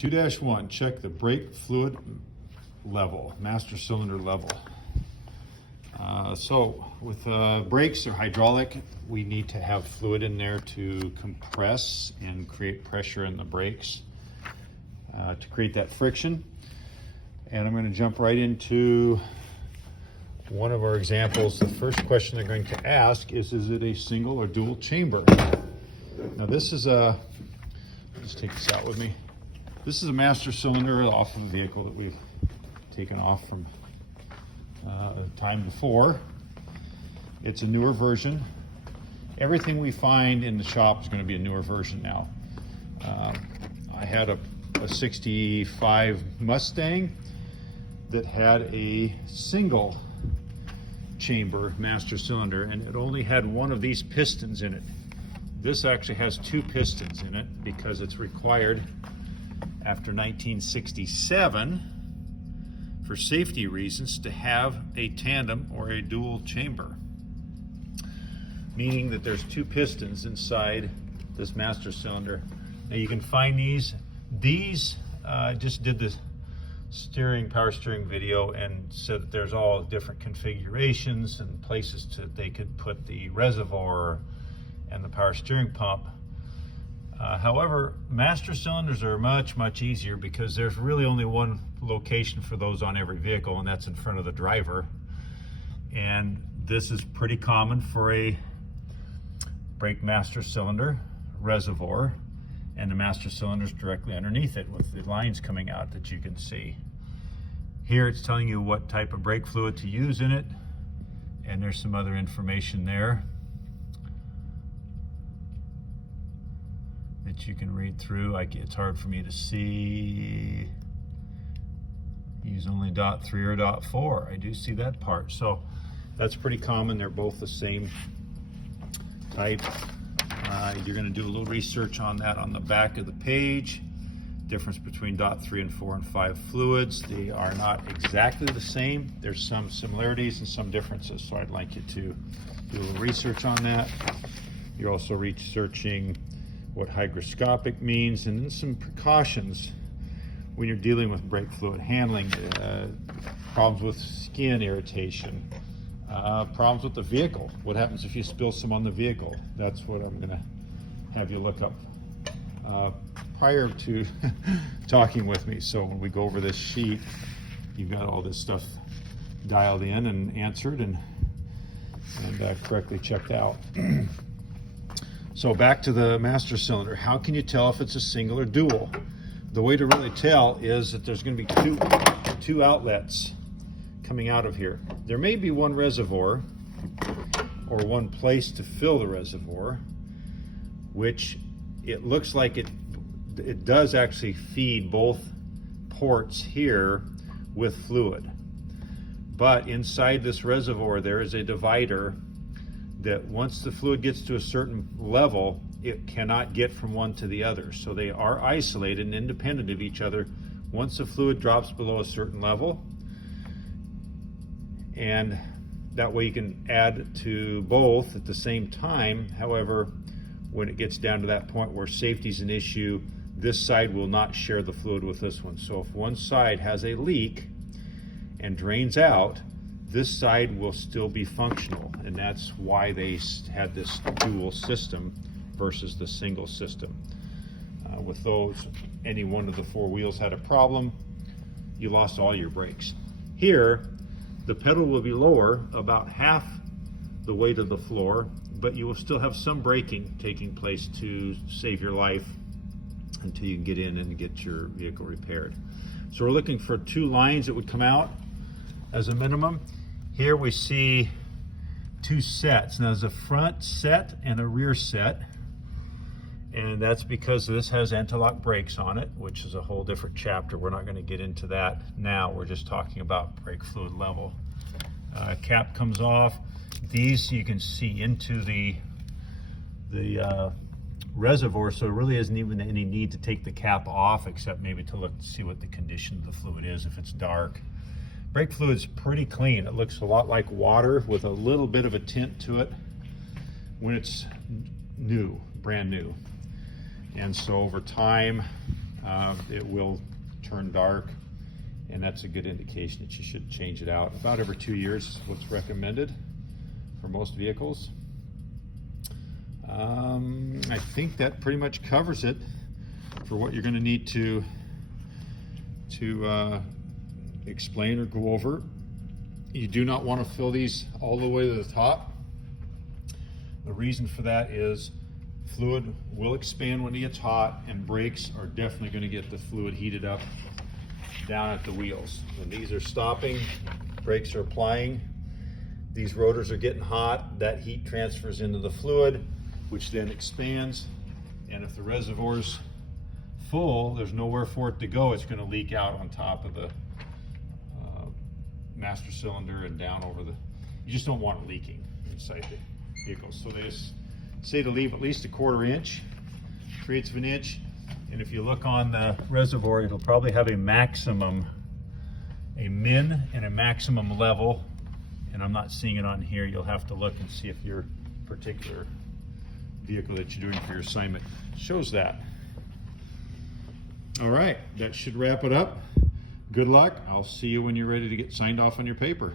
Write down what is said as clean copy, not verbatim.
2-1, check the brake fluid level, master cylinder level. So with brakes, they're hydraulic. We need to have fluid in there to compress and create pressure in the brakes to create that friction. And I'm going to jump right into one of our examples. The first question they're going to ask is it a single or dual chamber? Now this is let's take this out with me. This is a master cylinder off of a vehicle that we've taken off from time before. It's a newer version. Everything we find in the shop is going to be a newer version now. I had a 65 Mustang that had a single chamber master cylinder, and it only had one of these pistons in it. This actually has two pistons in it because it's required after 1967 for safety reasons to have a tandem or a dual chamber, meaning that there's two pistons inside this master cylinder. Now you can find these. I just did this power steering video and said that there's all different configurations and places they could put the reservoir and the power steering pump. However, master cylinders are much easier because there's really only one location for those on every vehicle, and that's in front of the driver. And this is pretty common for a brake master cylinder reservoir, and the master cylinder is directly underneath it with the lines coming out that you can see. Here it's telling you what type of brake fluid to use in it, and there's some other information there that you can read through. It's hard for me to see. Use only .3 or .4. I do see that part. So that's pretty common. They're both the same type. You're going to do a little research on that on the back of the page. Difference between .3 and 4 and 5 fluids. They are not exactly the same. There's some similarities and some differences. So I'd like you to do a little research on that. You're also researching what hygroscopic means, and then some precautions when you're dealing with brake fluid handling, problems with skin irritation, problems with the vehicle. What happens if you spill some on the vehicle? That's what I'm going to have you look up prior to talking with me. So when we go over this sheet, you've got all this stuff dialed in and answered and correctly checked out. So back to the master cylinder. How can you tell if it's a single or dual? The way to really tell is that there's going to be two outlets coming out of here. There may be one reservoir or one place to fill the reservoir, which it looks like it does actually feed both ports here with fluid. But inside this reservoir there is a divider that once the fluid gets to a certain level, it cannot get from one to the other. So they are isolated and independent of each other once the fluid drops below a certain level. And that way you can add to both at the same time. However, when it gets down to that point where safety is an issue, this side will not share the fluid with this one. So if one side has a leak and drains out, this side will still be functional, and that's why they had this dual system versus the single system. With those, any one of the four wheels had a problem, you lost all your brakes. Here, the pedal will be lower, about half the weight of the floor, but you will still have some braking taking place to save your life until you can get in and get your vehicle repaired. So we're looking for two lines that would come out as a minimum. Here we see two sets. Now there's a front set and a rear set, and that's because this has anti-lock brakes on it, which is a whole different chapter. We're not going to get into that now. We're just talking about brake fluid level. Cap comes off. These you can see into the reservoir, so there really isn't even any need to take the cap off, except maybe to look to see what the condition of the fluid is if it's dark. Brake fluid's pretty clean. It looks a lot like water with a little bit of a tint to it when it's new, brand new. And so over time, it will turn dark, and that's a good indication that you should change it out. About every 2 years is what's recommended for most vehicles. I think that pretty much covers it for what you're going to need to explain or go over. You do not want to fill these all the way to the top. The reason for that is fluid will expand when it gets hot, and brakes are definitely going to get the fluid heated up down at the wheels. When these are stopping, brakes are applying, these rotors are getting hot, that heat transfers into the fluid, which then expands, and if the reservoir's full, there's nowhere for it to go. It's going to leak out on top of the master cylinder and down over the, you just don't want it leaking inside the vehicle. So they just say to leave at least 1/4 inch, 3/8 of an inch, and if you look on the reservoir, it'll probably have a maximum, a min and a maximum level, and I'm not seeing it on here. You'll have to look and see if your particular vehicle that you're doing for your assignment shows that. All right, that should wrap it up. Good luck. I'll see you when you're ready to get signed off on your paper.